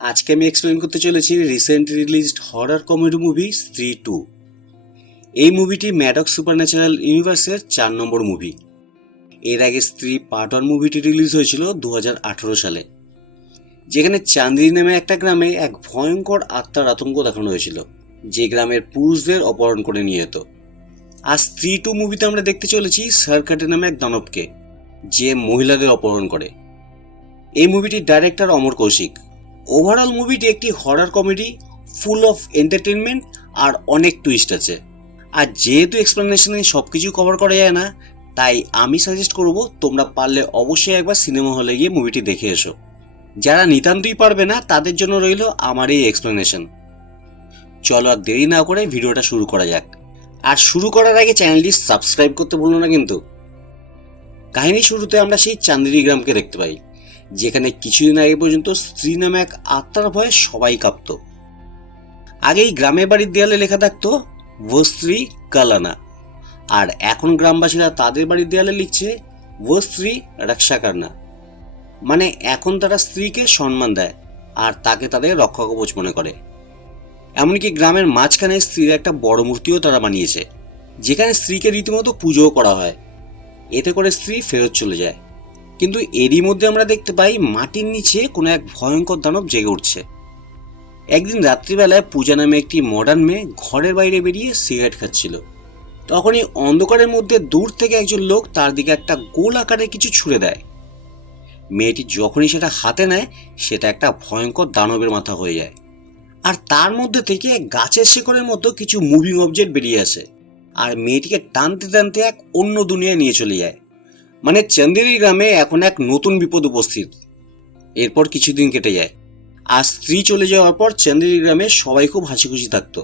আজকে আমি এক্সপ্লেন করতে চলেছি recent released horror comedy movie স্ত্রী 2। এই মুভিটি ম্যাডক্স সুপারন্যাচারাল ইউনিভার্সের 4 নম্বর মুভি। এর আগে স্ত্রী পার্ট 1 মুভিটি রিলিজ হয়েছিল 2018 সালে, যেখানে চান্দিনী নামে একটা গ্রামে এক ভয়ঙ্কর আত্মার আতঙ্ক দেখানো হয়েছিল, যে গ্রামের পুরুষদের অপহরণ করে নিয়ে যেত। আর স্ত্রী 2 মুভিতে আমরা দেখতে চলেছি সারকাটে নামে এক দানবকে, যে মহিলাদের অপহরণ করে। এই মুভিটির ডাইরেক্টর অমর কৌশিক। ওভারঅল মুভিটি একটি horror comedy full of entertainment আর অনেক টুইস্ট আছে। আর যেহেতু এক্সপ্লেনেশনে সব কিছু কভার করা যায় না, তাই আমি সাজেস্ট করব তোমরা পারলে অবশ্যই একবার সিনেমা হলে গিয়ে মুভিটি দেখে এসো। যারা নিতান্তই পারবে না তাদের জন্য রইল আমার এই এক্সপ্লেনেশন। চলো আর দেরি না করে ভিডিওটা শুরু করা যাক। আর শুরু করার আগে চ্যানেলটি সাবস্ক্রাইব করতে ভুলো না কিন্তু। কাহিনী শুরুতে আমরা সেই চান্দিনী গ্রামকে দেখতে পাই, যেখানে কিছুদিন আগে পর্যন্ত স্ত্রী নামে এক আত্মার ভয়ে সবাই কাঁপত। আগে এই গ্রামের বাড়ির দেয়ালে লেখা থাকতো ও স্ত্রী কালানা, আর এখন গ্রামবাসীরা তাদের বাড়ির দেয়ালে লিখছে ও স্ত্রী রক্ষা করনা। মানে এখন তারা স্ত্রীকে সম্মান দেয় আর তাকে তাদের রক্ষা কবচ মনে করে। এমনকি গ্রামের মাঝখানে স্ত্রীর একটা বড় মূর্তিও তারা বানিয়েছে, যেখানে স্ত্রীকে রীতিমতো পুজোও করা হয়। এতে করে স্ত্রী ফেরত চলে যায়। কিন্তু এরই মধ্যে আমরা দেখতে পাই মাটির নিচে কোনো এক ভয়ঙ্কর দানব জেগে উঠছে। একদিন রাত্রিবেলায় পূজা নামে একটি মডার্ন মেয়ে ঘরের বাইরে বেরিয়ে সিগারেট খাচ্ছিল। তখনই অন্ধকারের মধ্যে দূর থেকে একজন লোক তার দিকে একটা গোল আকারে কিছু ছুঁড়ে দেয়। মেয়েটি যখনই সেটা হাতে নেয়, সেটা একটা ভয়ঙ্কর দানবের মাথা হয়ে যায়। আর তার মধ্যে থেকে গাছের শেকড়ের মতো কিছু মুভিং অবজেক্ট বেরিয়ে আসে, আর মেয়েটিকে টানতে টানতে এক অন্য দুনিয়ায় নিয়ে চলে যায়। মানে চান্দিনী গ্রামে এখন এক নতুন বিপদ উপস্থিত। এরপর কিছুদিন কেটে যায়, আর স্ত্রী চলে যাওয়ার পর চান্দিনী গ্রামে সবাই খুব হাসি খুশি থাকতো।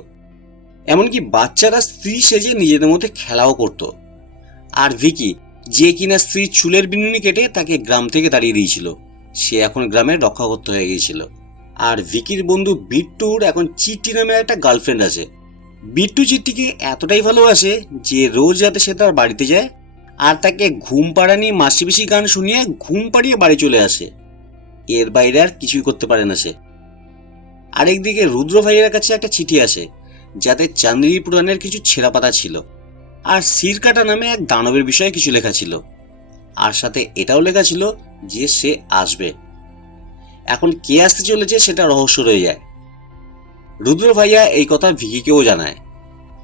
এমনকি বাচ্চারা স্ত্রী সেজে নিজেদের মধ্যে খেলাও করত। আর ভিকি, যে কিনা স্ত্রীর চুলের বিনুনি কেটে তাকে গ্রাম থেকে তাড়িয়ে দিয়েছিল, সে এখন গ্রামের রক্ষাকর্তা হয়ে গিয়েছিল। আর ভিকির বন্ধু বিট্টুর এখন চিট্টি নামে একটা গার্লফ্রেন্ড আছে। বিট্টু চিট্টিকে এতটাই ভালোবাসে যে রোজ রাতে সে তার বাড়িতে যায় আর তাকে ঘুম পাড়ানি মাসিপিসি গান শুনিয়ে ঘুম পাড়িয়ে বাড়ি চলে আসে। এর বাইরে আর কিছুই করতে পারে না সে। আরেকদিকে রুদ্র ভাইয়ের কাছে একটা চিঠি আসে, যাতে চান্দিনী পুরাণের কিছু ছেঁড়া পাতা ছিল, আর সিরকাটা নামে এক দানবের বিষয়ে কিছু লেখা ছিল। আর সাথে এটাও লেখা ছিল যে সে আসবে। এখন কে আসতে চলেছে সেটা রহস্য রয়ে যায়। রুদ্র ভাইয়া এই কথা ভিকিকেও জানায়,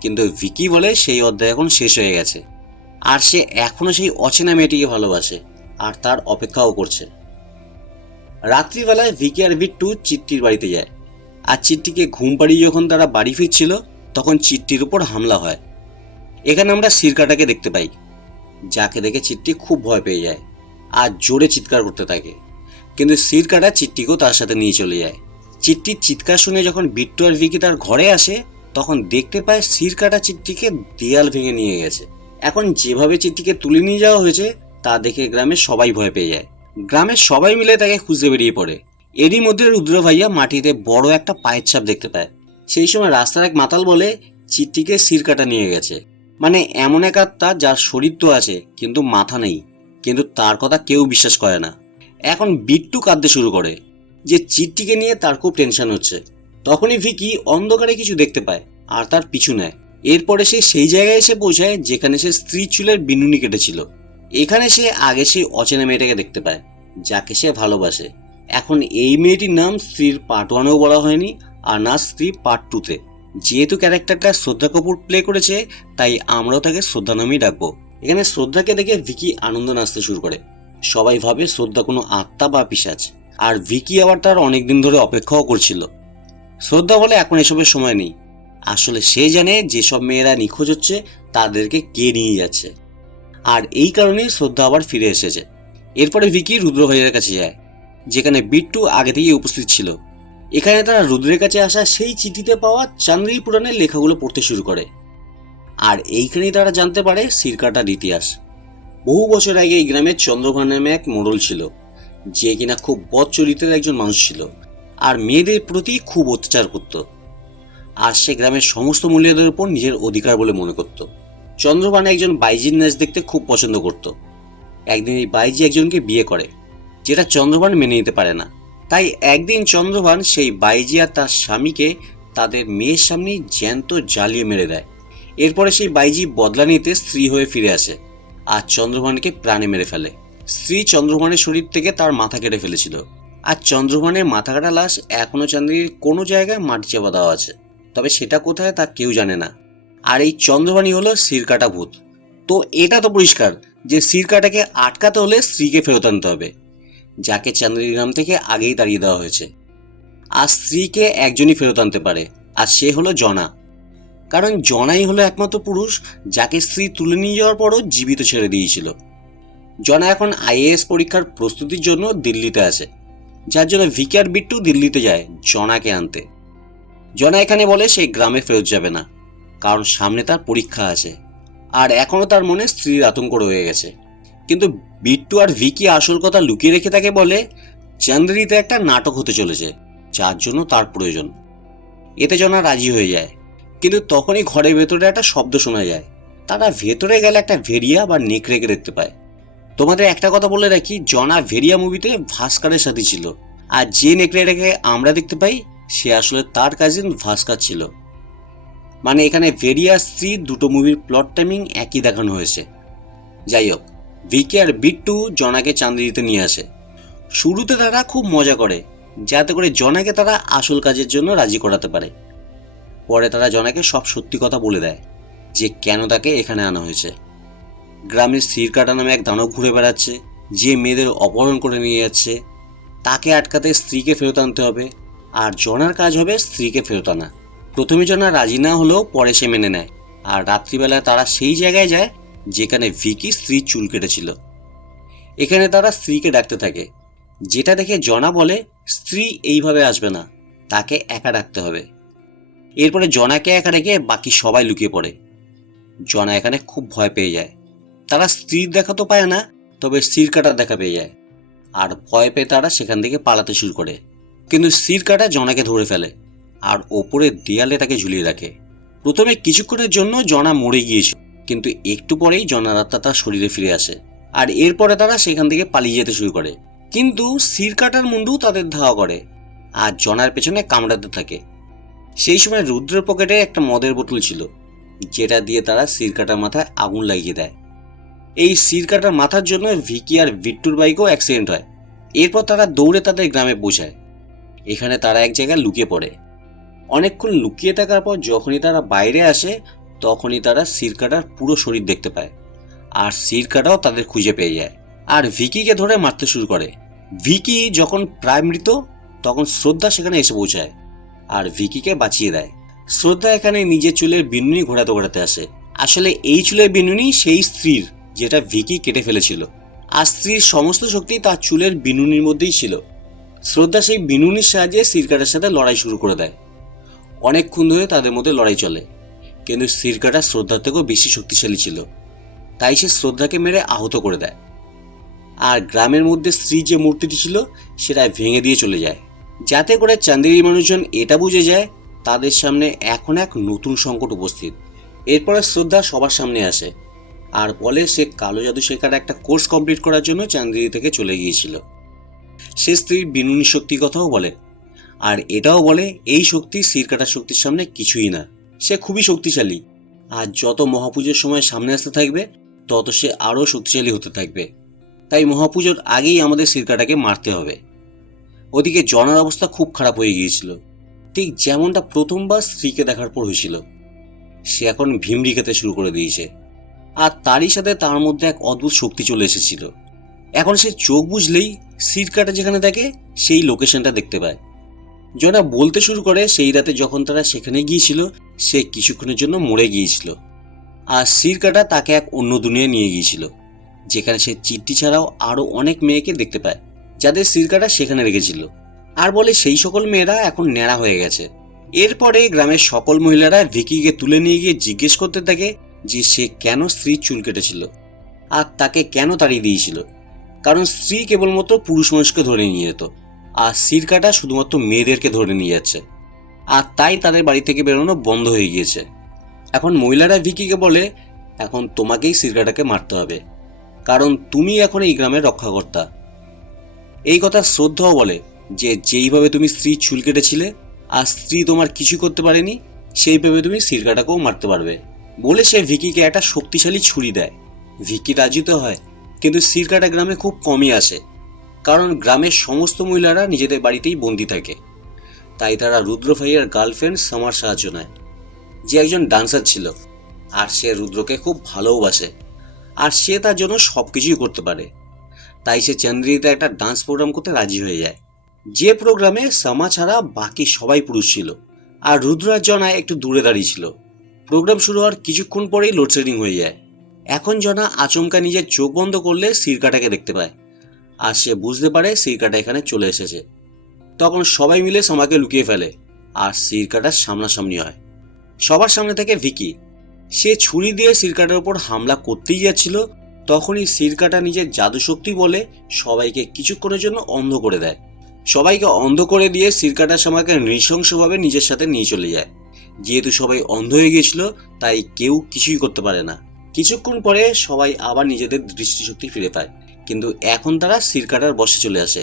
কিন্তু ভিকি বলে সেই অধ্যায় এখন শেষ হয়ে গেছে, আর সে এখনো সেই অচেনা মেয়েটিকে ভালোবাসে আর তার অপেক্ষাও করছে। রাত্রিবেলায় ভিকি আর বিট্টু চিট্টির বাড়িতে যায়, আর চিট্টিকে ঘুম পাড়িয়ে যখন তারা বাড়ি ফিরছিল, তখন চিট্টির উপর হামলা হয়। এখানে আমরা সিরকাটাকে দেখতে পাই, যাকে দেখে চিট্টি খুব ভয় পেয়ে যায় আর জোরে চিৎকার করতে থাকে। কিন্তু সিরকাটা চিট্টিকেও তার সাথে নিয়ে চলে যায়। চিট্টির চিৎকার শুনে যখন বিট্টু আর ভিকি তার ঘরে আসে, তখন দেখতে পায় সিরকাটা চিট্টিকে দেয়াল ভেঙে নিয়ে গেছে। এখন যেভাবে চিট্টিকে তুলে নিয়ে যাওয়া হয়েছে তা দেখে গ্রামের সবাই ভয় পেয়ে যায়। গ্রামের সবাই মিলে তাকে খুঁজে বেরিয়ে পড়ে। এরই মধ্যে রুদ্র ভাইয়া মাটিতে বড় একটা পায়ের ছাপ দেখতে পায়। সেই সময় রাস্তার এক মাতাল বলে চিট্টিকে সিরকাটা নিয়ে গেছে। মানে এমন এক আত্মা যার শরীর তো আছে কিন্তু মাথা নেই, কিন্তু তার কথা কেউ বিশ্বাস করে না। এখন বিট্টু কাঁদতে শুরু করে যে চিট্টিকে নিয়ে তার খুব টেনশন হচ্ছে। তখনই ভিকি অন্ধকারে কিছু দেখতে পায় আর তার পিছু নেয়। এরপরে সে সেই জায়গায় এসে পৌঁছায় যেখানে সে স্ত্রীর চুলের বিনুনি কেটেছিল। এখানে সে আগে সেই অচেনা মেয়েটাকে দেখতে পায়, যাকে সে ভালোবাসে। এখন এই মেয়েটির নাম স্ত্রীর পার্ট 1-এও বলা হয়নি, আর না স্ত্রী পার্ট 2-তে। যেহেতু ক্যারেক্টারটা শ্রদ্ধা কাপুর প্লে করেছে, তাই আমরাও তাকে শ্রদ্ধা নামেই ডাকবো। এখানে শ্রদ্ধাকে দেখে ভিকি আনন্দ নাচতে শুরু করে। সবাই ভাবে শ্রদ্ধা কোনো আত্মা বা পিশাচ, আর ভিকি আবার তার অনেকদিন ধরে অপেক্ষাও করছিল। শ্রদ্ধা বলে এখন এসবের সময় নেই। আসলে সে জানে যেসব মেয়েরা নিখোঁজ হচ্ছে তাদেরকে কে নিয়ে যাচ্ছে, আর এই কারণেই শ্রদ্ধা আবার ফিরে এসেছে। এরপরে ভিকি রুদ্র ভাইয়ের কাছে যায়, যেখানে বিট্টু আগে থেকেই উপস্থিত ছিল। এখানে তারা রুদ্রের কাছে আসা সেই চিঠিতে পাওয়া চান্দিনী পুরাণের লেখাগুলো পড়তে শুরু করে। আর এইখানেই তারা জানতে পারে সিরকাটার ইতিহাস। বহু বছর আগে এই গ্রামে চন্দ্রভান নামে এক মোড়ল ছিল, যে কিনা খুব বদ চরিত্রের একজন মানুষ ছিল আর মেয়েদের প্রতি খুব অত্যাচার করত। আর সে গ্রামের সমস্ত মহিলাদের উপর নিজের অধিকার বলে মনে করত। চন্দ্রভান একজন বাইজির নাচ দেখতে খুব পছন্দ করত। একদিন এই বাইজি একজনকে বিয়ে করে, যেটা চন্দ্রভান মেনে নিতে পারে না। তাই একদিন চন্দ্রভান সেই বাইজি আর তার স্বামীকে তাদের মেয়ের সামনেই জ্যান্ত জ্বালিয়ে মেরে দেয়। এরপরে সেই বাইজি বদলা নিতে স্ত্রী হয়ে ফিরে আসে আর চন্দ্রভানকে প্রাণে মেরে ফেলে। স্ত্রী চন্দ্রভানের শরীর থেকে তার মাথা কেটে ফেলেছিল, আর চন্দ্রভানের মাথা কাটা লাশ এখনও চাঁদনীর কোনো জায়গায় মাটি চাপা দেওয়া আছে, তবে সেটা কোথায় তা কেউ জানে না। আর এই চন্দ্রভানই হলো সিরকাটা ভূত। তো এটা তো পরিষ্কার যে সিরকাটাকে আটকাতে হলে স্ত্রীকে ফেরত আনতে হবে, যাকে চাঁদনী গ্রাম থেকে আগেই তাড়িয়ে দেওয়া হয়েছে। আর স্ত্রীকে একজনই ফেরত আনতে পারে, আর সে হলো জনা। কারণ জনাই হলো একমাত্র পুরুষ যাকে স্ত্রী তুলে নিয়ে যাওয়ার পরও জীবিত ছেড়ে দিয়েছিল। জনা এখন আইএএস পরীক্ষার প্রস্তুতির জন্য দিল্লিতে আছে, যার জন্য ভিকি আর বিট্টু দিল্লিতে যায় জনাকে আনতে। জনা এখানে বলে সে গ্রামে ফেরত যাবে না, কারণ সামনে তার পরীক্ষা আছে আর এখনও তার মনে স্ত্রীর আতঙ্ক রয়ে গেছে। কিন্তু বিট্টু আর ভিকি আসল কথা লুকিয়ে রেখে তাকে বলে চান্দেরিতে একটা নাটক হতে চলেছে, যার জন্য তার প্রয়োজন। এতে জনা রাজি হয়ে যায়, কিন্তু তখনই ঘরের ভেতরে একটা শব্দ শোনা যায়। তারা ভেতরে গেলে একটা ভেড়িয়া বা নেকড়েকে দেখতে পায়। তোমাদের একটা কথা বলে রাখি, জনা ভেড়িয়া মুভিতে ভাস্করের সাথে ছিল, আর যে নেকড়েটাকে আমরা দেখতে পাই সে আসলে তার কাজিন ভাস্কর ছিল। মানে এখানে ভেড়িয়া স্ত্রী দুটো মুভির প্লট টাইমিং একই দেখানো হয়েছে। যাই হোক, ভিকি আর বিট্টু জনাকে চান্দেরিতে নিয়ে আসে। শুরুতে তারা খুব মজা করে, যাতে করে জনাকে তারা আসল কাজের জন্য রাজি করাতে পারে। পরে তারা জনাকে সব সত্যি কথা বলে দেয় যে কেন তাকে এখানে আনা হয়েছে। গ্রামের সিরকাটা নামে এক দানব ঘুরে বেড়াচ্ছে, যে মেয়েদের অপহরণ করে নিয়ে যাচ্ছে। তাকে আটকাতে স্ত্রীকে ফেরত আনতে হবে, আর জনার কাজ হবে স্ত্রীকে ফেরত আনা। প্রথমে জনা রাজি না হলেও পরে সে মেনে নেয়, আর রাত্রিবেলায় তারা সেই জায়গায় যায় যেখানে ভিকি স্ত্রীর চুল কেটেছিল। এখানে তারা স্ত্রীকে ডাকতে থাকে, যেটা দেখে জনা বলে স্ত্রী এইভাবে আসবে না, তাকে একা ডাকতে হবে। এরপরে জনাকে একা রেখে বাকি সবাই লুকিয়ে পড়ে। জনা এখানে খুব ভয় পেয়ে যায়। তারা স্ত্রীর দেখা তো পায় না, তবে সিরকাটার দেখা পেয়ে যায়, আর ভয় পেয়ে তারা সেখান থেকে পালাতে শুরু করে। কিন্তু সিরকাটা জনাকে ধরে ফেলে আর ওপরের দেয়ালে তাকে ঝুলিয়ে রাখে। প্রথমে কিছুক্ষণের জন্য জনা মরে গিয়েছিল, কিন্তু একটু পরেই জনার আত্মা তার শরীরে ফিরে আসে, আর এরপরে তারা সেখান থেকে পালিয়ে যেতে শুরু করে। কিন্তু সিরকাটার মুন্ডু তাদের ধাওয়া করে আর জনার পেছনে কামড়াতে থাকে। সেই সময় রুদ্রের পকেটে একটা মদের বোতল ছিল, যেটা দিয়ে তারা সিরকাটার মাথায় আগুন লাগিয়ে দেয়। এই সিরকাটার মাথার জন্য ভিকি আর বিট্টুর বাইকও অ্যাক্সিডেন্ট হয়। এরপর তারা দৌড়ে তাদের গ্রামে পৌঁছায়। এখানে তারা এক জায়গায় লুকিয়ে পড়ে। অনেকক্ষণ লুকিয়ে থাকার পর যখনই তারা বাইরে আসে, তখনই তারা সিরকাটার পুরো শরীর দেখতে পায়, আর সিরকাটাও তাদের খুঁজে পেয়ে যায় আর ভিকিকে ধরে মারতে শুরু করে। ভিকি যখন প্রায় মৃত, তখন শ্রদ্ধা সেখানে এসে পৌঁছায় আর ভিকিকে বাঁচিয়ে দেয়। শ্রদ্ধা এখানে নিজের চুলের বিনুনি ঘোরাতে ঘোরাতে আসে। আসলে এই চুলের বিনুনি সেই স্ত্রীর, যেটা ভিকি কেটে ফেলেছিল, আর স্ত্রীর সমস্ত শক্তি তার চুলের বিনুনির মধ্যেই ছিল। শ্রদ্ধা সেই বিনুনির সাহায্যে সিরকাটার সাথে লড়াই শুরু করে দেয়। অনেকক্ষণ ধরে তাদের মধ্যে লড়াই চলে, কিন্তু সিরকাটা শ্রদ্ধার থেকেও বেশি শক্তিশালী ছিল, তাই সে শ্রদ্ধাকে মেরে আহত করে দেয়। আর গ্রামের মধ্যে স্ত্রীর যে মূর্তিটি ছিল সেটা ভেঙে দিয়ে চলে যায়, যাতে করে চান্দেরি মানুষজন এটা বুঝে যায় তাদের সামনে এখন এক নতুন সংকট উপস্থিত। এরপরে শ্রদ্ধা সবার সামনে আসে আর বলে সে কালো জাদু শেখার একটা কোর্স কমপ্লিট করার জন্য চান্দেরি থেকে চলে গিয়েছিল। সে স্ত্রীর বিনুনি শক্তির কথাও বলে, আর এটাও বলে এই শক্তি সিরকাটার শক্তির সামনে কিছুই না। সে খুবই শক্তিশালী, আর যত মহাপুজোর সময় সামনে আসতে থাকবে তত সে আরও শক্তিশালী হতে থাকবে। তাই মহাপুজোর আগেই আমাদের সিরকাটাকে মারতে হবে। ওদিকে জনার অবস্থা খুব খারাপ হয়ে গিয়েছিল, ঠিক যেমনটা প্রথমবার স্ত্রীকে দেখার পর হয়েছিল। সে এখন ভিমরি খেতে শুরু করে দিয়েছে, আর তারই সাথে তার মধ্যে এক অদ্ভুত শক্তি চলে এসেছিল। এখন সে চোখ বুঝলেই সিরকাটা যেখানে থাকে সেই লোকেশনটা দেখতে পায়। জনা বলতে শুরু করে সেই রাতে যখন তারা সেখানে গিয়েছিল সে কিছুক্ষণের জন্য মরে গিয়েছিল, আর সিরকাটা তাকে এক অন্য দুনিয়ায় নিয়ে গিয়েছিল, যেখানে সে চিট্টি ছাড়াও আরও অনেক মেয়েকে দেখতে পায় যাদের সিরকাটা সেখানে রেখেছিল, আর বলে সেই সকল মেয়েরা এখন ন্যাড়া হয়ে গেছে। এরপরে গ্রামের সকল মহিলারা ভিকিকে তুলে নিয়ে গিয়ে জিজ্ঞেস করতে থাকে যে সে কেন স্ত্রীর চুল কেটেছিল আর তাকে কেন তাড়িয়ে দিয়েছিল। কারণ স্ত্রী কেবলমাত্র পুরুষ মানুষকে ধরে নিয়ে যেত, আর সিরকাটা শুধুমাত্র মেয়েদেরকে ধরে নিয়ে যাচ্ছে, আর তাই তাদের বাড়ি থেকে বেরোনো বন্ধ হয়ে গিয়েছে। এখন মহিলারা ভিকিকে বলে এখন তোমাকেই সিরকাটাকে মারতে হবে, কারণ তুমি এখন এই গ্রামের রক্ষাকর্তা। এই কথা শ্রদ্ধাও বলে যে যেইভাবে তুমি স্ত্রীর চুল কেটেছিলে আর স্ত্রী তোমার কিছু করতে পারেনি, সেইভাবে তুমি সিরকাটাকেও মারতে পারবে। বলে সে ভিকিকে একটা শক্তিশালী ছুরি দেয়। ভিকি রাজি তো হয়, কিন্তু সিরকাটা গ্রামে খুব কমই আসে, কারণ গ্রামের সমস্ত মহিলারা নিজেদের বাড়িতেই বন্দি থাকে। তাই তারা রুদ্র ভাইয়ার গার্লফ্রেন্ড সামার সাহায্য নেয়, যে একজন ডান্সার ছিল, আর সে রুদ্রকে খুব ভালোবাসে, আর সে তার জন্য সব কিছুই করতে পারে। তাই সে চন্দ্রিতে একটা ডান্স প্রোগ্রাম করতে রাজি হয়ে যায়, যে প্রোগ্রামে সামা ছাড়া বাকি সবাই পুরুষ ছিল, আর রুদ্র আর জনা একটু দূরে দাঁড়িয়ে ছিল। প্রোগ্রাম শুরু হওয়ার কিছুক্ষণ পরেই লোডশেডিং হয়ে যায়। এখন জনা আচমকা নিজের চোখ বন্ধ করলে সিরকাটাকে দেখতে পায়, আর সে বুঝতে পারে সিরকাটা এখানে চলে এসেছে। তখন সবাই মিলে সামাকে লুকিয়ে ফেলে, আর সিরকাটার সামনাসামনি হয়। সবার সামনে থেকে ভিকি, সে ছুরি দিয়ে সিরকাটার উপর হামলা করতেই যাচ্ছিল, তখনই সিরকাটা নিজের জাদুশক্তি বলে সবাইকে কিছুক্ষণের জন্য অন্ধ করে দেয়। সবাইকে অন্ধ করে দিয়ে সিরকাটা সামাকে নৃশংসভাবে নিজের সাথে নিয়ে চলে যায়। যেহেতু সবাই অন্ধ হয়ে গিয়েছিল, তাই কেউ কিছুই করতে পারে না। কিছুক্ষণ পরে সবাই আবার নিজেদের দৃষ্টিশক্তি ফিরে পায়, কিন্তু এখন তারা সিরকাটার বশে চলে আসে,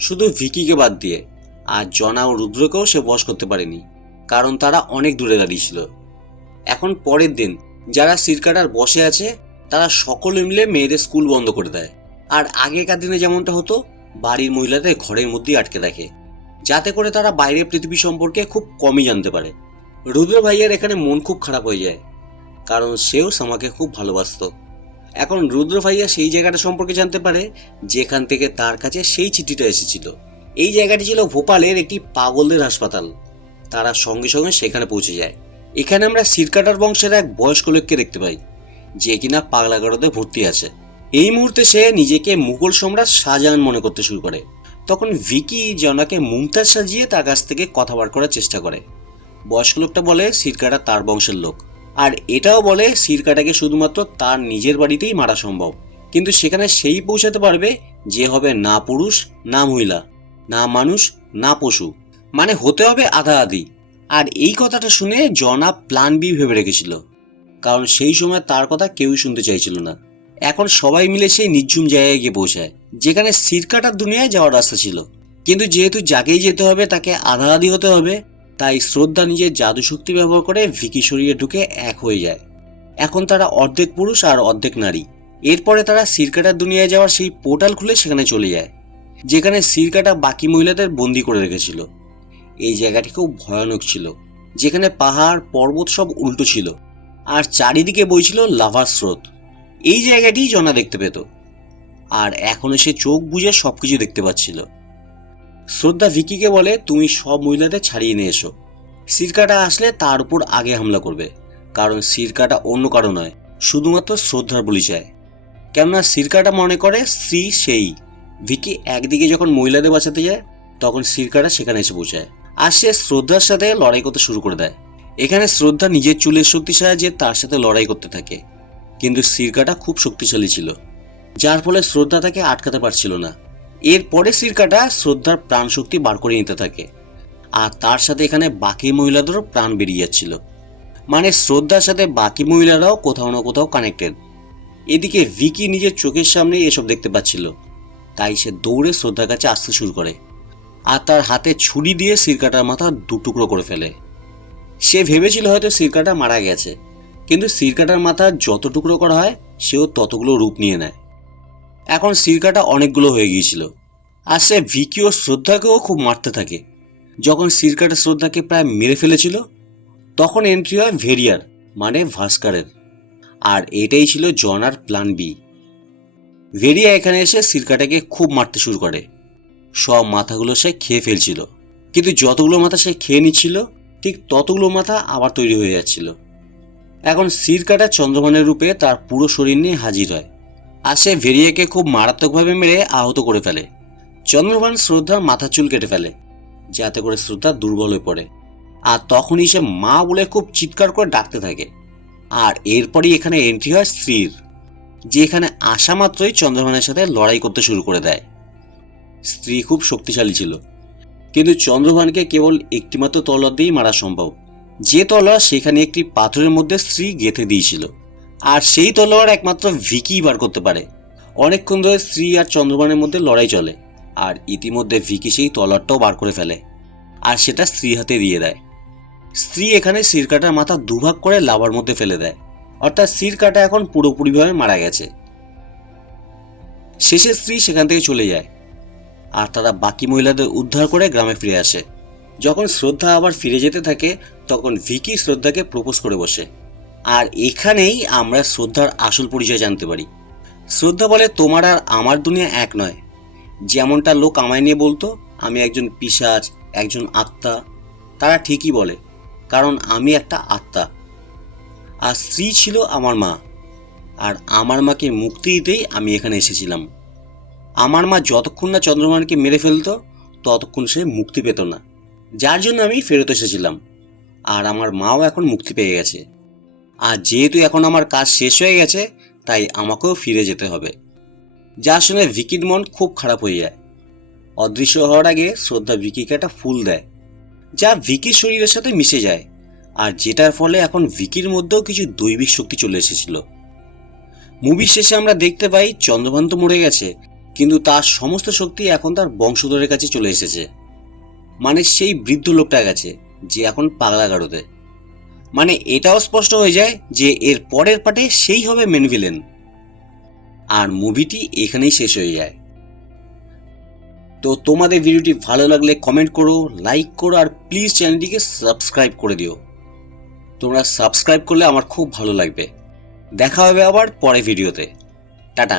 শুধু ভিকিকে বাদ দিয়ে। আর জনা ও রুদ্রকেও সে বশ করতে পারেনি, কারণ তারা অনেক দূরে দাঁড়িয়েছিল। এখন পরের দিন যারা সিরকাটার বসে আছে তারা সকলে মিলে মেয়েদের স্কুল বন্ধ করে দেয়। আর আগেকার দিনে যেমনটা হতো, বাড়ির মহিলাদের ঘরের মধ্যেই আটকে রাখে, যাতে করে তারা বাইরের পৃথিবী সম্পর্কে খুব কমই জানতে পারে। রুদ্র ভাইয়ের এখানে মন খুব খারাপ হয়ে যায়, কারণ সেও সামাকে খুব ভালোবাসত। এখন রুদ্র ভাইয়া সেই জায়গাটা সম্পর্কে জানতে পারে যেখান থেকে তার কাছে সেই চিঠিটা এসেছিল। এই জায়গাটি ছিল ভোপালের একটি পাগলদের হাসপাতাল। তারা সঙ্গে সঙ্গে সেখানে পৌঁছে যায়। এখানে আমরা সিরকাটার বংশের এক বয়স্ক লোককে দেখতে পাই, যে কিনা পাগলাগারদে ভর্তি আছে। এই মুহূর্তে সে নিজেকে মুঘল সম্রাট শাহজাহান মনে করতে শুরু করে। তখন ভিকি জনাকে মুমতাজ সাজিয়ে তার কাছ থেকে কথা বার করার চেষ্টা করে। বয়স্ক লোকটা বলে সিরকাটা তার বংশের লোক, আর এটাও বলে সিরকাটাকে শুধুমাত্র তার নিজের বাড়িতেই মারা সম্ভব, কিন্তু সেখানে সেই পৌঁছাতে পারবে যে হবে না পুরুষ না মহিলা, না মানুষ না পশু, মানে হতে হবে আধা আধি। আর এই কথাটা শুনে জনা প্ল্যান বি ভেবে রেখেছিল, কারণ সেই সময় তার কথা কেউই শুনতে চাইছিল না। এখন সবাই মিলে সেই নির্ঝুম জায়গায় গিয়ে পৌঁছায়, যেখানে সিরকাটার দুনিয়ায় যাওয়ার রাস্তা ছিল। কিন্তু যেহেতু যাকেই যেতে হবে তাকে আধা আধি হতে হবে, তাই শ্রদ্ধা নিজের জাদুশক্তি ব্যবহার করে ভিকি শরীরে ঢুকে এক হয়ে যায়। এখন তারা অর্ধেক পুরুষ আর অর্ধেক নারী। এরপরে তারা সিরকাটার দুনিয়ায় যাওয়ার সেই পোর্টাল খুলে সেখানে চলে যায়, যেখানে সিরকাটা বাকি মহিলাদের বন্দি করে রেখেছিল। এই জায়গাটি খুব ভয়ানক ছিল, যেখানে পাহাড় পর্বত সব উল্টো ছিল, আর চারিদিকে বইছিল লাভার স্রোত। এই জায়গাটি জনা দেখতে পেত, আর এখনো সে চোখ বুজে সবকিছু দেখতে পাচ্ছিল। শ্রদ্ধা ভিকিকে বলে, তুমি সব মহিলাদের ছাড়িয়ে নিয়ে এসো। সিরকাটা আসলে তার উপর আগে হামলা করবে, কারণ সিরকাটা অন্য কারো নয়, শুধুমাত্র শ্রদ্ধার বলি চায়। কেননা সিরকাটা মনে করে স্ত্রী সেই। ভিকি একদিকে যখন মহিলাদের বাঁচাতে যায়, তখন সিরকাটা সেখানে এসে পৌঁছায়, আর সে শ্রদ্ধার সাথে লড়াই করতে শুরু করে দেয়। এখানে শ্রদ্ধা নিজের চুলের শক্তি সাহায্যে তার সাথে লড়াই করতে থাকে, কিন্তু সিরকাটা খুব শক্তিশালী ছিল, যার ফলে শ্রদ্ধা তাকে আটকাতে পারছিল না। এরপরে সিরকাটা শ্রদ্ধার প্রাণ শক্তি বার করে নিতে থাকে, আর তার সাথে এখানে বাকি মহিলাদেরও প্রাণ বেরিয়ে যাচ্ছিল। মানে শ্রদ্ধার সাথে বাকি মহিলারাও কোথাও না কোথাও কানেক্টেড। এদিকে ভিকি নিজের চোখের সামনে এসব দেখতে পাচ্ছিল, তাই সে দৌড়ে শ্রদ্ধার কাছে আসতে শুরু করে, আর তার হাতে ছুরি দিয়ে সিরকাটার মাথা দুটুকরো করে ফেলে। সে ভেবেছিল হয়তো সিরকাটা মারা গেছে, কিন্তু সিরকাটার মাথা যত টুকরো করা হয় সেও ততগুলো রূপ নিয়ে নেয়। এখন সিরকাটা অনেকগুলো হয়ে গিয়েছিল, আর সে ভিকি ও শ্রদ্ধাকেও খুব মারতে থাকে। যখন সিরকাটা শ্রদ্ধাকে প্রায় মেরে ফেলেছিল, তখন এন্ট্রি হয় ভেরিয়ার মানে ভাস্কারের। আর এটাই ছিল জনার প্ল্যান বি। ভেরিয়া এখানে এসে সিরকাটাকে খুব মারতে শুরু করে। সব মাথাগুলো সে খেয়ে ফেলছিল, কিন্তু যতগুলো মাথা সে খেয়ে নিচ্ছিল, ঠিক ততগুলো মাথা আবার তৈরি হয়ে যাচ্ছিল। এখন সিরকাটা চন্দ্রভানের রূপে তার পুরো শরীর নিয়ে হাজির হয়, আর সে ভেরিয়াকে খুব মারাত্মকভাবে মেরে আহত করে ফেলে। চন্দ্রভান শ্রদ্ধার মাথার চুল কেটে ফেলে, যাতে করে শ্রদ্ধা দুর্বল হয়ে পড়ে, আর তখনই সে মা বলে খুব চিৎকার করে ডাকতে থাকে। আর এরপরই এখানে এন্ট্রি হয় স্ত্রীর, যে এখানে আসা মাত্রই চন্দ্রভানের সাথে লড়াই করতে শুরু করে দেয়। স্ত্রী খুব শক্তিশালী ছিল, কিন্তু চন্দ্রভানকে কেবল একটিমাত্র তলোয়ার দিয়েই মারা সম্ভব, যে তলোয়ার সেখানে একটি পাথরের মধ্যে স্ত্রী গেঁথে দিয়েছিল, আর সেই তলোয়ার একমাত্র ভিকি বার করতে পারে। অনেকক্ষণ ধরে স্ত্রী আর চন্দ্রভানের মধ্যে লড়াই চলে, আর ইতিমধ্যে ভিকি সেই তলোয়ারটাও বার করে ফেলে আর সেটা স্ত্রী হাতে দিয়ে দেয়। স্ত্রী এখানে সিরকাটার মাথা দুভাগ করে লাভার মধ্যে ফেলে দেয়, অর্থাৎ সিরকাটা এখন পুরোপুরিভাবে মারা গেছে। শেষে স্ত্রী সেখান থেকে চলে যায় আর তারা বাকি মহিলাদের উদ্ধার করে গ্রামে ফিরে আসে। যখন শ্রদ্ধা আবার ফিরে যেতে থাকে তখন ভিকি শ্রদ্ধাকে প্রপোজ করে বসে। আর এখানেই আমরা শ্রদ্ধার আসল পরিচয় জানতে পারি। শ্রদ্ধা বলে, তোমার আর আমার দুনিয়া এক নয়। যেমনটা লোক আমায় নিয়ে বলতো আমি একজন পিশাচ, একজন আত্মা, তারা ঠিকই বলে, কারণ আমি একটা আত্মা। আর স্ত্রী ছিল আমার মা, আর আমার মাকে মুক্তি দিতেই আমি এখানে এসেছিলাম। আমার মা যতক্ষণ না চন্দ্রমানকে মেরে ফেলতো ততক্ষণ সে মুক্তি পেত না, যার জন্য আমি ফেরত এসেছিলাম। আর আমার মাও এখন মুক্তি পেয়ে গেছে। আর যেহেতু এখন আমার কাজ শেষ হয়ে গেছে তাই আমাকেও ফিরে যেতে হবে। যা শুনে ভিকির মন খুব খারাপ হয়ে যায়। অদৃশ্য হওয়ার আগে শ্রদ্ধা ভিকিকে একটা ফুল দেয়, যা ভিকির শরীরের সাথে মিশে যায়, আর যেটার ফলে এখন ভিকির মধ্যেও কিছু দৈবিক শক্তি চলে এসেছিল। মুভি শেষে আমরা দেখতে পাই চন্দ্রভান তো মরে গেছে, কিন্তু তার সমস্ত শক্তি এখন তার বংশধরের কাছে চলে এসেছে। মানে সেই বৃদ্ধ লোকটার কাছে, যে এখন পাগলা গারদে। মানে এটাও স্পষ্ট হয়ে যায় যে এর পরের পার্টে সেই হবে মেন ভিলেন। আর মুভিটি এখানেই শেষ হয়ে যায়। তো তোমাদের ভিডিওটি ভালো লাগলে কমেন্ট করো, লাইক করো, আর প্লিজ চ্যানেলটিকে সাবস্ক্রাইব করে দিও। তোমরা সাবস্ক্রাইব করলে আমার খুব ভালো লাগবে। দেখা হবে আবার পরের ভিডিওতে। টাটা।